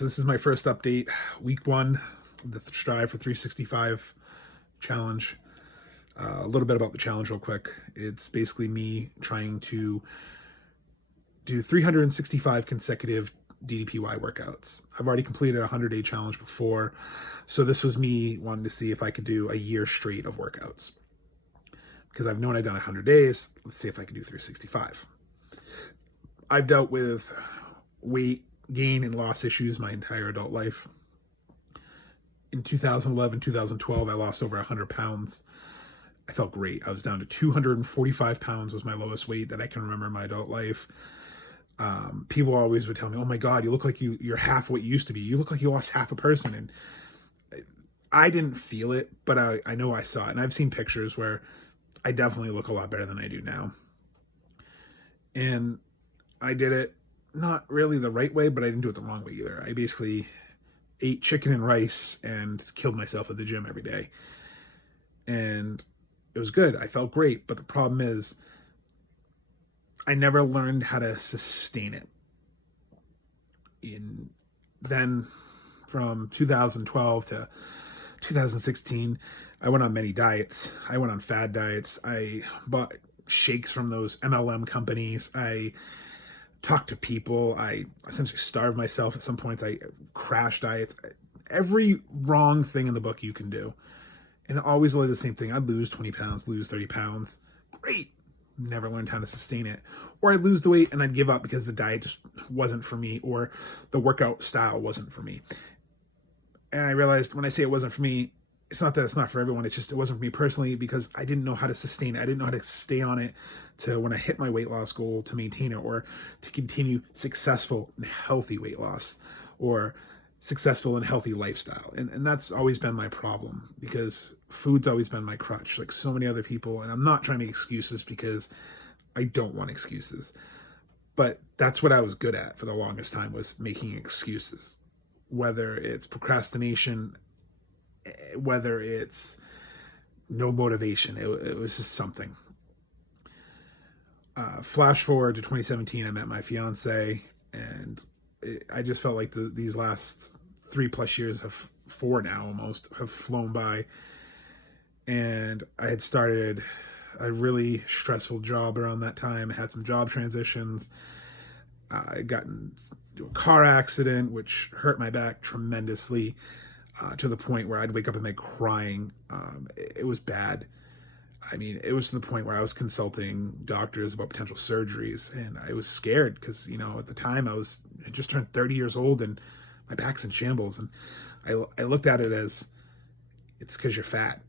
so this is my first update, week 1 of the Strive for 365 challenge. A little bit about the challenge real quick. It's basically me trying to do 365 consecutive DDPY workouts. I've already completed a 100-day challenge before, so this was me wanting to see if I could do a year straight of workouts. Because I've known I've done 100 days, let's see if I can do 365. I've dealt with weight gain and loss issues my entire adult life. In 2011, 2012, I lost over 100 pounds. I felt great. I was down to 245 pounds was my lowest weight that I can remember in my adult life. People always would tell me, oh my God, you look like you're half what you used to be. You look like you lost half a person. And I didn't feel it, but I know I saw it. And I've seen pictures where I definitely look a lot better than I do now. And I did it not really the right way, but I didn't do it the wrong way either. I basically ate chicken and rice and killed myself at the gym every day. And it was good. I felt great. But the problem is I never learned how to sustain it. Then from 2012 to 2016, I went on many diets. I went on fad diets. I bought shakes from those MLM companies. I talked to people. I essentially starved myself at some points. I crashed diets. Every wrong thing in the book you can do. And it always led to the same thing. I'd lose 20 pounds, lose 30 pounds. Great. Never learned how to sustain it. Or I'd lose the weight and I'd give up because the diet just wasn't for me or the workout style wasn't for me. And I realized when I say it wasn't for me, it's not that it's not for everyone. It's just it wasn't for me personally because I didn't know how to sustain it. I didn't know how to stay on it to when I hit my weight loss goal to maintain it or to continue successful and healthy weight loss or successful and healthy lifestyle. And that's always been my problem because food's always been my crutch like so many other people. And I'm not trying to make excuses because I don't want excuses. But that's what I was good at for the longest time was making excuses. Whether it's procrastination, whether it's no motivation, it was just something. Flash forward to 2017, I met my fiance, and I just felt like these last 3+ years, 4 now almost, have flown by. And I had started a really stressful job around that time. I had some job transitions. I got into a car accident, which hurt my back tremendously. To the point where I'd wake up and be crying. It was bad. I mean, it was to the point where I was consulting doctors about potential surgeries, and I was scared because, at the time I just turned 30 years old and my back's in shambles. And I looked at it as it's because you're fat.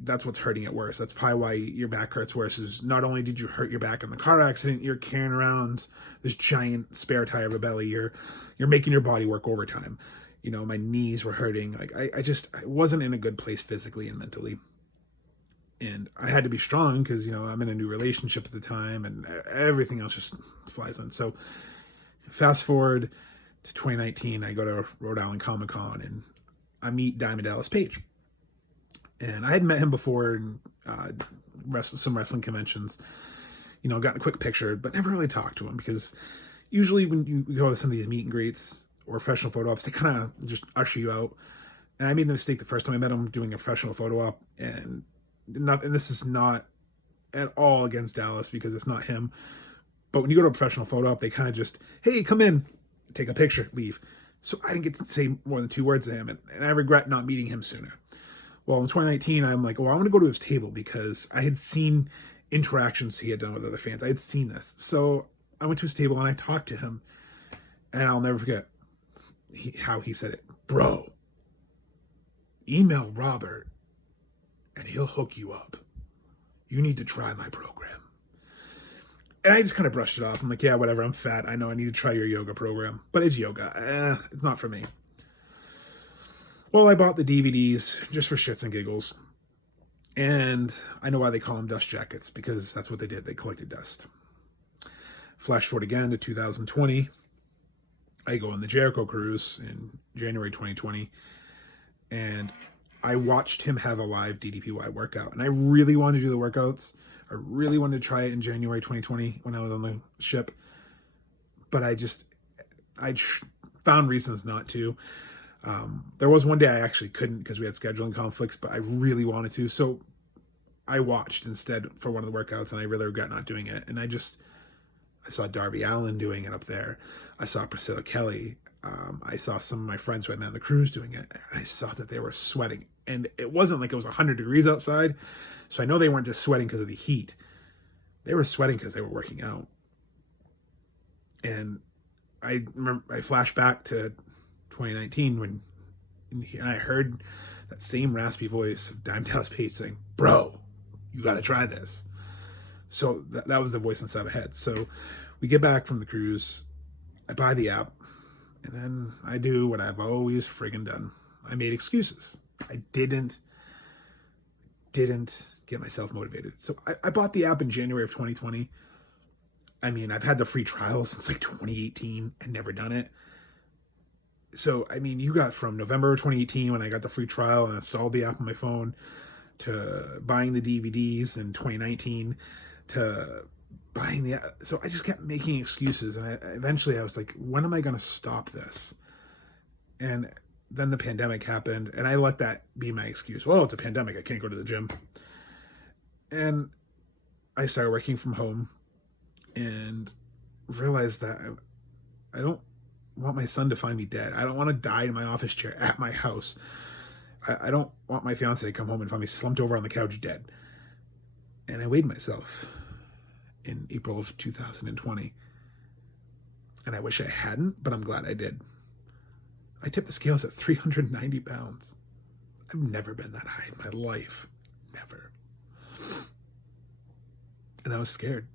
That's what's hurting it worse. That's probably why your back hurts worse is not only did you hurt your back in the car accident, you're carrying around this giant spare tire of a belly. You're making your body work overtime. My knees were hurting. Like I wasn't in a good place physically and mentally. And I had to be strong because, I'm in a new relationship at the time and everything else just flies on. So fast forward to 2019, I go to Rhode Island Comic Con and I meet Diamond Dallas Page. And I had met him before in some wrestling conventions, gotten a quick picture, but never really talked to him because usually when you go to some of these meet and greets, or professional photo ops, they kind of just usher you out. And I made the mistake the first time I met him doing a professional photo op, and this is not at all against Dallas because it's not him. But when you go to a professional photo op, they kind of just, hey, come in, take a picture, leave. So I didn't get to say more than 2 words to him, and I regret not meeting him sooner. Well, in 2019, I'm like, well, I want to go to his table because I had seen interactions he had done with other fans. I had seen this. So I went to his table and I talked to him, and I'll never forget how he said it. Bro, email Robert and he'll hook you up. You need to try my program. And I just kind of brushed it off. I'm like, yeah, whatever. I'm fat. I know I need to try your yoga program. But it's yoga. It's not for me. Well, I bought the DVDs just for shits and giggles. And I know why they call them dust jackets, because that's what they did. They collected dust. Flash forward again to 2020. I go on the Jericho cruise in January 2020, and I watched him have a live DDPY workout. And I really wanted to do the workouts. I really wanted to try it in January 2020 when I was on the ship. But I found reasons not to. There was one day I actually couldn't because we had scheduling conflicts, but I really wanted to. So I watched instead for one of the workouts, and I really regret not doing it. And I saw Darby Allin doing it up there. I saw Priscilla Kelly. I saw some of my friends who had been on the cruise doing it. And I saw that they were sweating. And it wasn't like it was 100 degrees outside. So I know they weren't just sweating because of the heat. They were sweating because they were working out. And I flashed back to 2019 when I heard that same raspy voice of Dime Dallas Page saying, "Bro, you got to try this." So that was the voice inside my head. So we get back from the cruise. I buy the app. And then I do what I've always friggin' done. I made excuses. I didn't get myself motivated. So I bought the app in January of 2020. I mean, I've had the free trial since like 2018 and never done it. So, I mean, you got from November 2018 when I got the free trial and installed the app on my phone to buying the DVDs in 2019 to buying the... So I just kept making excuses. And eventually I was like, when am I going to stop this? And then the pandemic happened and I let that be my excuse. Well, it's a pandemic. I can't go to the gym. And I started working from home and realized that I don't want my son to find me dead. I don't want to die in my office chair at my house. I don't want my fiance to come home and find me slumped over on the couch dead. And I weighed myself in April of 2020. And I wish I hadn't, but I'm glad I did. I tipped the scales at 390 pounds. I've never been that high in my life. Never. And I was scared.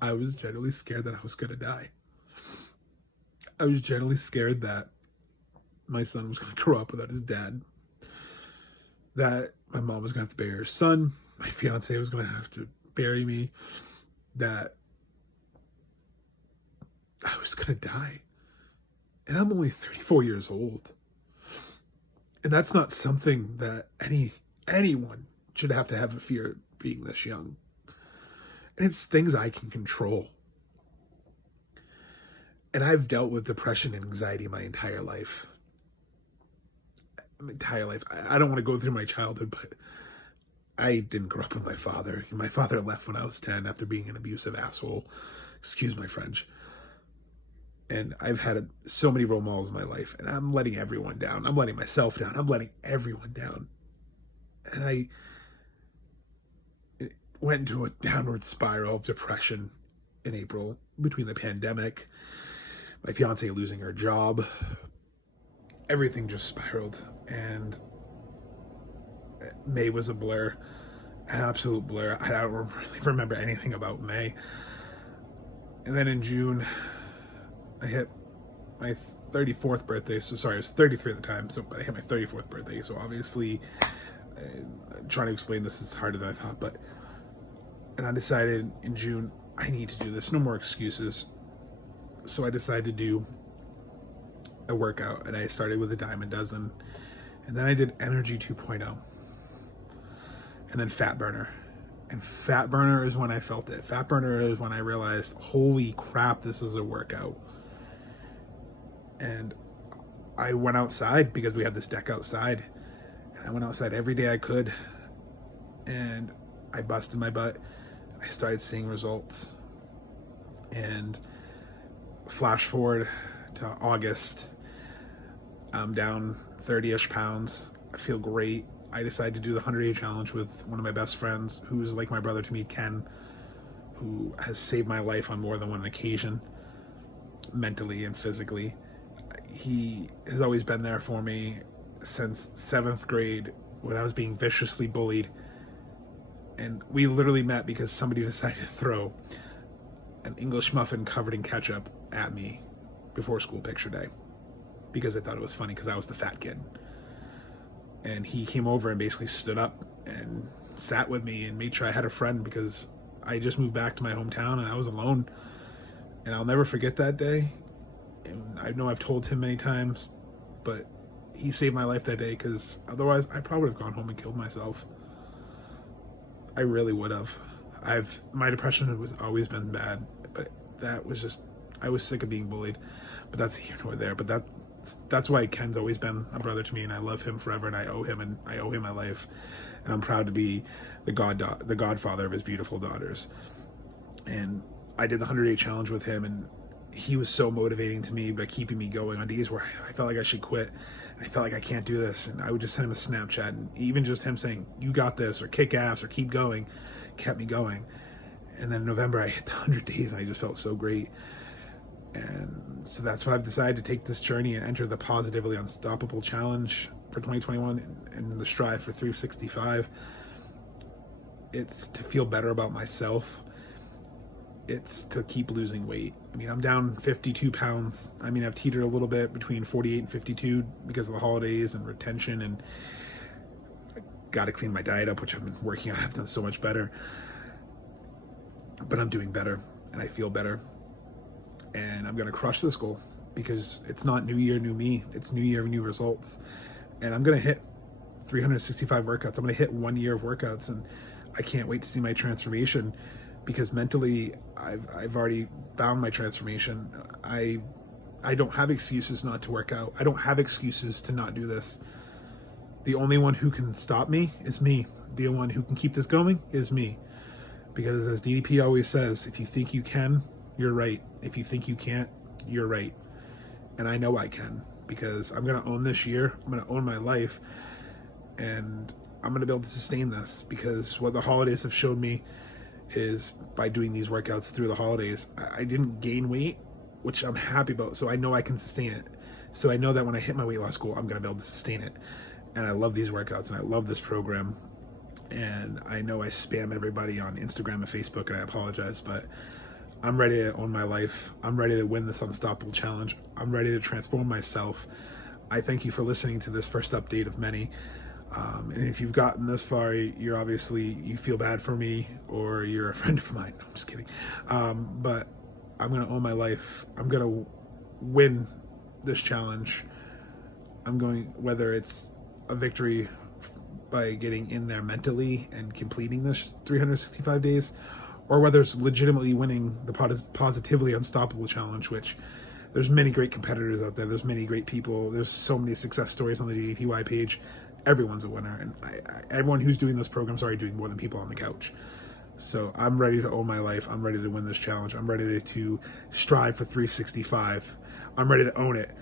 I was generally scared that I was going to die. I was generally scared that my son was going to grow up without his dad. That my mom was going to have to bury her son. My fiance was going to have to bury me. That I was going to die. And I'm only 34 years old. And that's not something that anyone should have to have a fear of being this young. And it's things I can control. And I've dealt with depression and anxiety my entire life. I don't want to go through my childhood, but I didn't grow up with my father. My father left when I was 10 after being an abusive asshole. Excuse my French. And I've had so many role models in my life, and I'm letting everyone down. I'm letting myself down. I'm letting everyone down. And I went into a downward spiral of depression in April between the pandemic, my fiance losing her job. Everything just spiraled, and May was a blur, an absolute blur. I don't really remember anything about May. And then in June, I hit my 34th birthday. So sorry, I was 33 at the time, but I hit my 34th birthday. So obviously, trying to explain this is harder than I thought. And I decided in June, I need to do this. No more excuses. So I decided to do a workout, and I started with a Diamond Dozen, and then I did Energy 2.0, and then Fat Burner. And Fat Burner is when I felt it. Fat Burner is when I realized, holy crap, this is a workout. And I went outside because we had this deck outside, and I went outside every day I could, and I busted my butt. I started seeing results, and flash forward to August, I'm down 30-ish pounds. I feel great. I decided to do the 100-day challenge with one of my best friends, who's like my brother to me, Ken, who has saved my life on more than one occasion, mentally and physically. He has always been there for me since 7th grade when I was being viciously bullied. And we literally met because somebody decided to throw an English muffin covered in ketchup at me before school picture day because they thought it was funny because I was the fat kid. And he came over and basically stood up and sat with me and made sure I had a friend because I just moved back to my hometown and I was alone. And I'll never forget that day. And I know I've told him many times, but he saved my life that day because otherwise I probably would have gone home and killed myself. I really would have. My depression has always been bad, but that was just, I was sick of being bullied, but that's here nor there. But that's why Ken's always been a brother to me, and I love him forever, and I owe him my life. And I'm proud to be the godfather of his beautiful daughters. And I did the 100-day challenge with him, and he was so motivating to me by keeping me going on days where I felt like I should quit. I felt like I can't do this, and I would just send him a Snapchat, and even just him saying, "You got this," or "kick ass," or "keep going," kept me going. And then in November, I hit the 100 days, and I just felt so great. And so that's why I've decided to take this journey and enter the Positively Unstoppable Challenge for 2021 and the Strive for 365. It's to feel better about myself. It's to keep losing weight. I mean, I'm down 52 pounds. I mean, I've teetered a little bit between 48 and 52 because of the holidays and retention, and I got to clean my diet up, which I've been working on. I've done so much better, but I'm doing better, and I feel better, and I'm going to crush this goal because it's not new year, new me. It's new year, new results, and I'm going to hit 365 workouts. I'm going to hit 1 year of workouts, and I can't wait to see my transformation. Because mentally, I've already found my transformation. I don't have excuses not to work out. I don't have excuses to not do this. The only one who can stop me is me. The only one who can keep this going is me. Because as DDP always says, if you think you can, you're right. If you think you can't, you're right. And I know I can, because I'm going to own this year. I'm going to own my life. And I'm going to be able to sustain this, because what the holidays have showed me is by doing these workouts through the holidays, I didn't gain weight, which I'm happy about. So I know I can sustain it. So I know that when I hit my weight loss goal, I'm going to be able to sustain it. And I love these workouts, and I love this program. And I know I spam everybody on Instagram and Facebook, and I apologize, but I'm ready to own my life. I'm ready to win this Unstoppable Challenge. I'm ready to transform myself. I thank you for listening to this first update of many. And if you've gotten this far, you're obviously, you feel bad for me, or you're a friend of mine. No, I'm just kidding. But I'm going to own my life. I'm going to win this challenge. I'm going, whether it's a victory by getting in there mentally and completing this 365 days, or whether it's legitimately winning the Positively Unstoppable Challenge, which there's many great competitors out there. There's many great people. There's so many success stories on the DDPY page. Everyone's a winner, and everyone who's doing this program is already doing more than people on the couch. So I'm ready to own my life. I'm ready to win this challenge. I'm ready to strive for 365. I'm ready to own it.